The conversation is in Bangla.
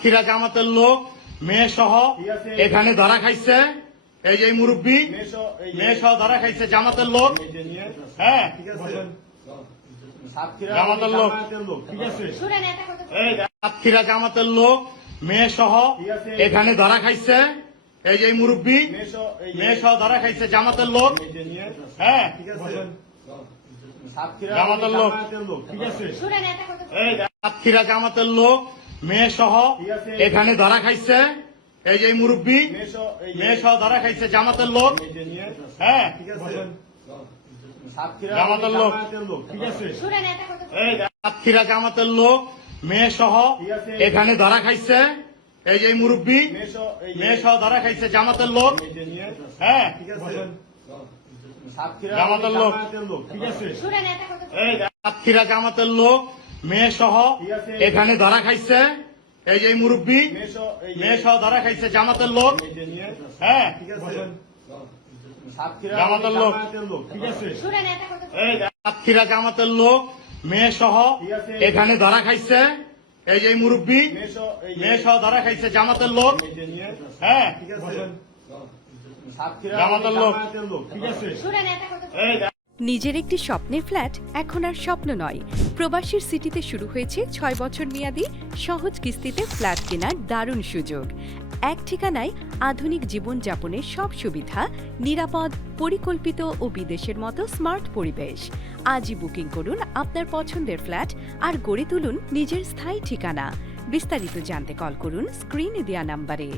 সাতক্ষীরা জামাতের লোক মেয়ে সহ এখানে ধরা খাইছে। এই যে মুরব্বী মেয়ে সহ ধরা খাইছে জামাতের লোক। হ্যাঁ, জামাতের লোক, ঠিক আছে। সাতক্ষীরা জামাতের লোক মেয়ে সহ এখানে ধরা খাইছে। এই যে মুরব্বী মেয়ে সহ ধরা খাইছে জামাতের লোক। হ্যাঁ, জামাতের লোক, ঠিক আছে। সাতক্ষীরা জামাতের লোক মেয়ে সহ এখানে ধরা খাইছে। এই যে মুরব্বী মেয়ে সহ ধরা খাইছে জামাতের লোক। হ্যাঁ, জামাতের লোক, ঠিক আছে। সাতক্ষীরা জামাতের লোক মেয়ে সহ এখানে ধরা খাইছে। এই যে মুরব্বী মেয়ে সহ ধরা খাইছে জামাতের লোক। হ্যাঁ, জামাতের লোক, ঠিক আছে। সাতক্ষীরা জামাতের লোক মেয়ে সহ এখানে ধরা খাইছে। এই যে মুরব্বী মেয়ে সহ ধরা খাইছে জামাতের লোক। হ্যাঁ, জামাতের লোক, ঠিক আছে। সাতক্ষীরা জামাতের লোক মেয়ে সহ এখানে ধরা খাইছে। এই যে মুরব্বী মেয়ে সহ ধরা খাইছে জামাতের লোক। হ্যাঁ, জামাতের লোক, ঠিক আছে। নিজের একটি স্বপ্নের ফ্ল্যাট এখন আর স্বপ্ন নয়। প্রবাসীর সিটিতে শুরু হয়েছে 6 বছর মেয়াদী সহজ কিস্তিতে ফ্ল্যাট কেনার দারুণ সুযোগ। এক ঠিকানায় আধুনিক জীবনযাপনের সব সুবিধা, নিরাপদ, পরিকল্পিত ও বিদেশের মতো স্মার্ট পরিবেশ। আজই বুকিং করুন আপনার পছন্দের ফ্ল্যাট আর গড়ে তুলুন নিজের স্থায়ী ঠিকানা। বিস্তারিত জানতে কল করুন স্ক্রিনে দেওয়া নাম্বারে।